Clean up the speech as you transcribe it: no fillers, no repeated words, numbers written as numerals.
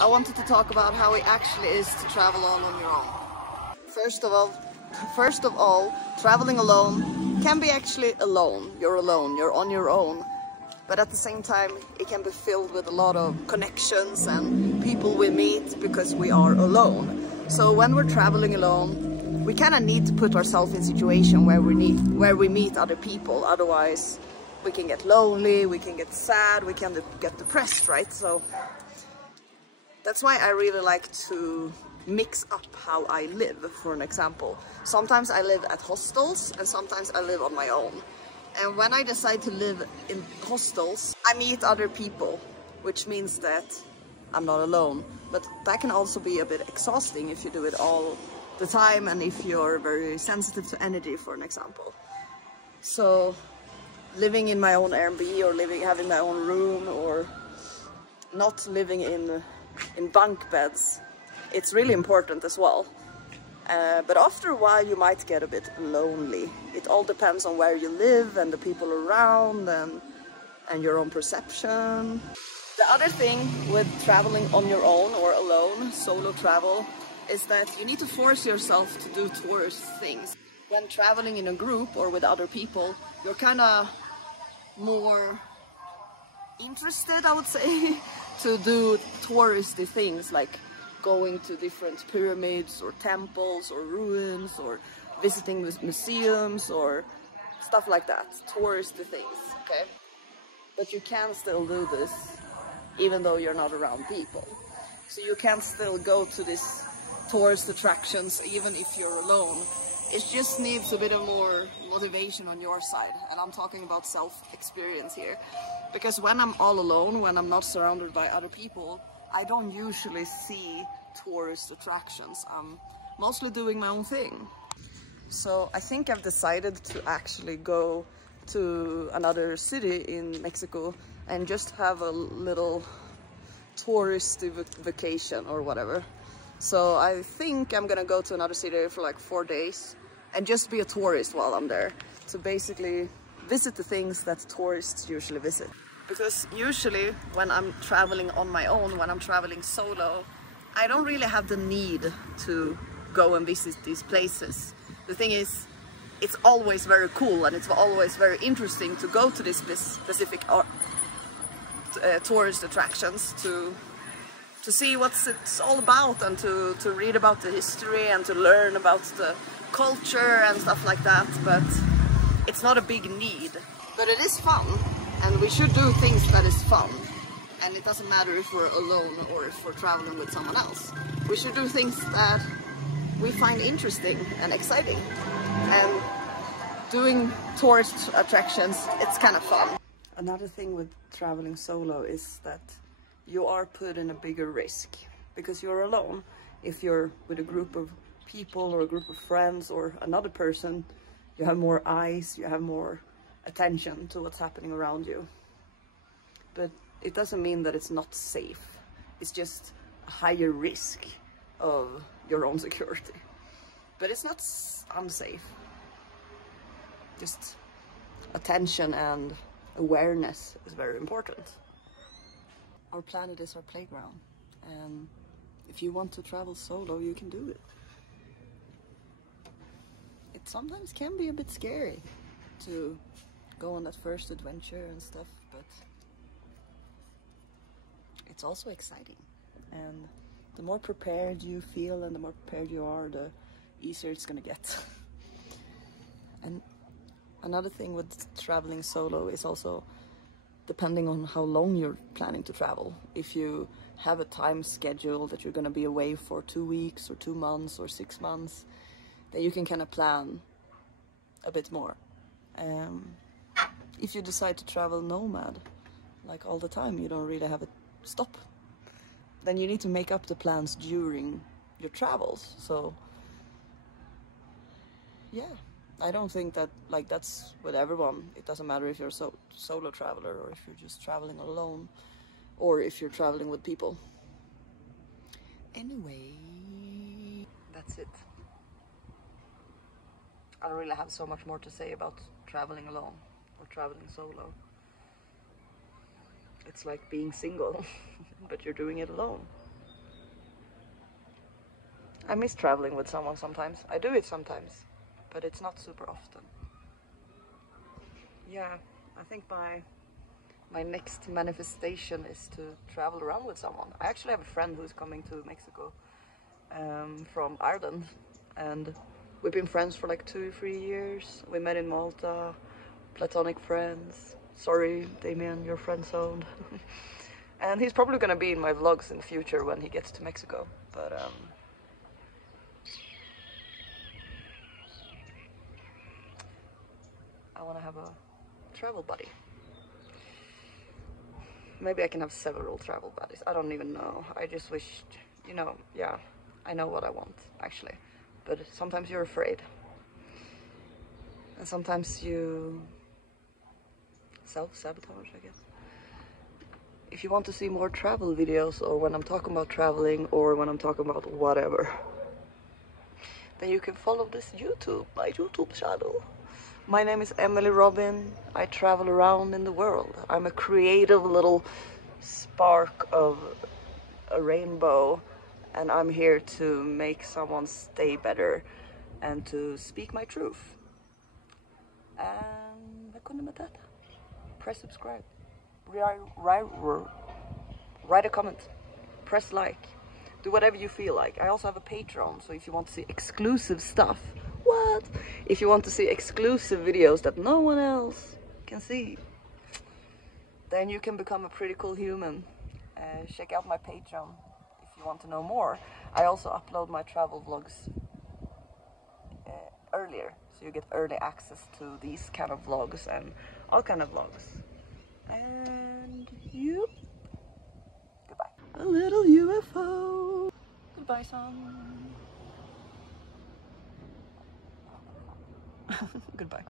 I wanted to talk about how it actually is to travel all on your own. First of all, traveling alone can be actually alone. You're alone, you're on your own. But at the same time, it can be filled with a lot of connections and people we meet because we are alone. So when we're traveling alone, we kind of need to put ourselves in a situation where we meet other people. Otherwise, we can get lonely, we can get sad, we can get depressed, right? So that's why I really like to mix up how I live, for an example. Sometimes I live at hostels and sometimes I live on my own. And when I decide to live in hostels, I meet other people, which means that I'm not alone. But that can also be a bit exhausting if you do it all the time and if you're very sensitive to energy, for an example. So living in my own Airbnb or having my own room or not living in bunk beds, it's really important as well. But after a while you might get a bit lonely. It all depends on where you live and the people around and your own perception. The other thing with traveling on your own or alone, solo travel, is that you need to force yourself to do tourist things. When traveling in a group or with other people, you're kind of more interested, I would say, to do touristy things like going to different pyramids or temples or ruins or visiting museums or stuff like that, touristy things, okay? But you can still do this even though you're not around people. So you can still go to these tourist attractions even if you're alone. It just needs a bit of more motivation on your side, and I'm talking about self-experience here. Because when I'm all alone, when I'm not surrounded by other people, I don't usually see tourist attractions. I'm mostly doing my own thing. So I think I've decided to actually go to another city in Mexico and just have a little touristy vacation or whatever. So I think I'm gonna go to another city for like 4 days and just be a tourist while I'm there. To basically visit the things that tourists usually visit. Because usually when I'm traveling on my own, when I'm traveling solo, I don't really have the need to go and visit these places. The thing is, it's always very cool and it's always very interesting to go to these specific tourist attractions to see what it's all about and to read about the history and to learn about the culture and stuff like that. But it's not a big need. But it is fun. And we should do things that is fun. And it doesn't matter if we're alone or if we're traveling with someone else. We should do things that we find interesting and exciting. And doing tourist attractions, it's kind of fun. Another thing with traveling solo is that you are put in a bigger risk because you're alone. If you're with a group of people or a group of friends or another person, you have more eyes, you have more attention to what's happening around you. But it doesn't mean that it's not safe. It's just a higher risk of your own security. But it's not unsafe. Just attention and awareness is very important. Our planet is our playground, and if you want to travel solo, you can do it. It sometimes can be a bit scary to go on that first adventure and stuff, but it's also exciting. And the more prepared you feel and the more prepared you are, the easier it's gonna get. And another thing with traveling solo is also depending on how long you're planning to travel. If you have a time schedule that you're gonna be away for 2 weeks or 2 months or 6 months, then you can kind of plan a bit more. If you decide to travel nomad, like all the time, you don't really have a stop, then you need to make up the plans during your travels. So yeah, I don't think that that's with everyone. It doesn't matter if you're a solo traveler or if you're just traveling alone or if you're traveling with people. Anyway, that's it. I don't really have so much more to say about traveling alone or traveling solo. It's like being single, but you're doing it alone. I miss traveling with someone sometimes. I do it sometimes, but it's not super often. Yeah, I think my next manifestation is to travel around with someone. I actually have a friend who's coming to Mexico from Ireland, and we've been friends for like 2-3 years. We met in Malta, platonic friends. Sorry, Damien, you're friend-zoned. And he's probably gonna be in my vlogs in the future when he gets to Mexico. But I want to have a travel buddy. Maybe I can have several travel buddies. I don't even know. I just wish, you know, yeah, I know what I want actually. But sometimes you're afraid. And sometimes you self-sabotage, I guess. If you want to see more travel videos, or when I'm talking about traveling, or when I'm talking about whatever, then you can follow this my YouTube channel. My name is rememberobin. I travel around in the world. I'm a creative little spark of a rainbow, and I'm here to make someone stay better and to speak my truth. And vad kunde med detta? Press subscribe. Write a comment. Press like. Do whatever you feel like. I also have a Patreon, so if you want to see exclusive stuff, what? If you want to see exclusive videos that no one else can see, then you can become a pretty cool human. Check out my Patreon if you want to know more. I also upload my travel vlogs earlier, so you get early access to these kind of vlogs and all kind of vlogs. And you, goodbye. A little UFO. Goodbye, son. Goodbye.